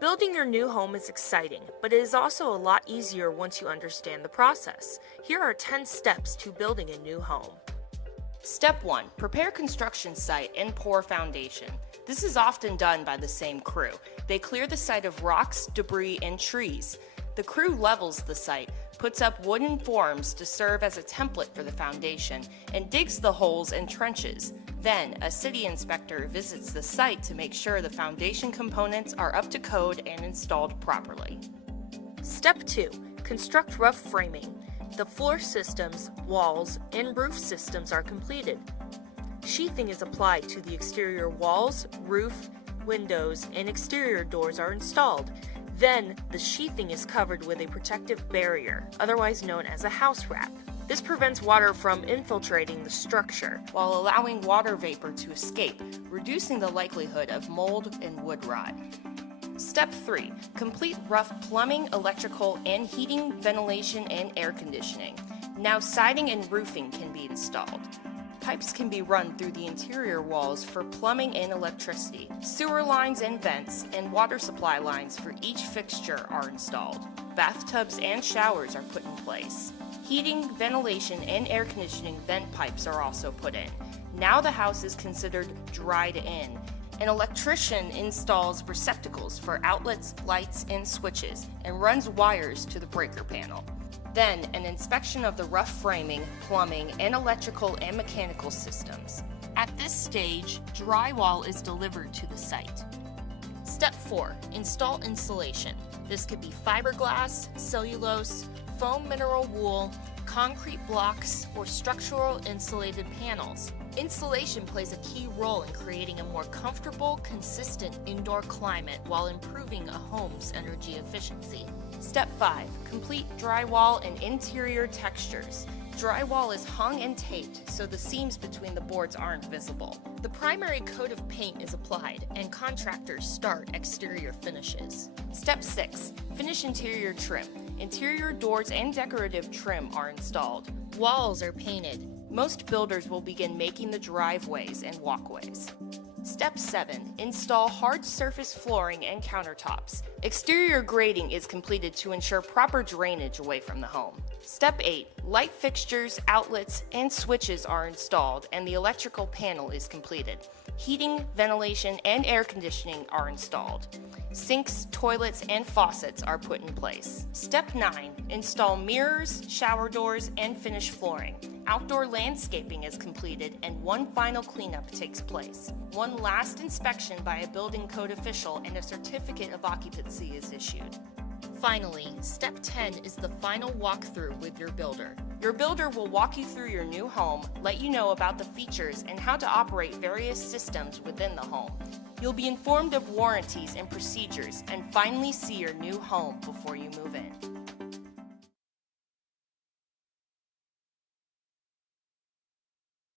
Building your new home is exciting, but it is also a lot easier once you understand the process. Here are 10 steps to building a new home. Step 1. Prepare construction site and pour foundation. This is often done by the same crew. They clear the site of rocks, debris, and trees. The crew levels the site, puts up wooden forms to serve as a template for the foundation, and digs the holes and trenches. Then, a city inspector visits the site to make sure the foundation components are up to code and installed properly. Step 2. Construct rough framing. The floor systems, walls, and roof systems are completed. Sheathing is applied to the exterior walls, roof, windows, and exterior doors are installed. Then, the sheathing is covered with a protective barrier, otherwise known as a house wrap. This prevents water from infiltrating the structure, while allowing water vapor to escape, reducing the likelihood of mold and wood rot. Step 3. Complete rough plumbing, electrical, and heating, ventilation, and air conditioning. Now siding and roofing can be installed. Pipes can be run through the interior walls for plumbing and electricity. Sewer lines and vents and water supply lines for each fixture are installed. Bathtubs and showers are put in place. Heating, ventilation, and air conditioning vent pipes are also put in. Now the house is considered dried in. An electrician installs receptacles for outlets, lights, and switches, and runs wires to the breaker panel. Then, an inspection of the rough framing, plumbing, and electrical and mechanical systems. At this stage, drywall is delivered to the site. Step 4. Install insulation. This could be fiberglass, cellulose, foam mineral wool, concrete blocks, or structural insulated panels. Insulation plays a key role in creating a more comfortable, consistent indoor climate while improving a home's energy efficiency. Step 5. Complete drywall and interior textures. Drywall is hung and taped so the seams between the boards aren't visible. The primary coat of paint is applied, and contractors start exterior finishes. Step 6. Finish interior trim. Interior doors and decorative trim are installed. Walls are painted. Most builders will begin making the driveways and walkways. Step 7. Install hard surface flooring and countertops. Exterior grading is completed to ensure proper drainage away from the home. Step 8. Light fixtures, outlets, and switches are installed and the electrical panel is completed. Heating, ventilation, and air conditioning are installed. Sinks, toilets, and faucets are put in place. Step 9. Install mirrors, shower doors, and finish flooring. Outdoor landscaping is completed and one final cleanup takes place. One last inspection by a building code official and a certificate of occupancy is issued. Finally, step 10 is the final walkthrough with your builder. Your builder will walk you through your new home, let you know about the features and how to operate various systems within the home. You'll be informed of warranties and procedures and finally see your new home before you move in.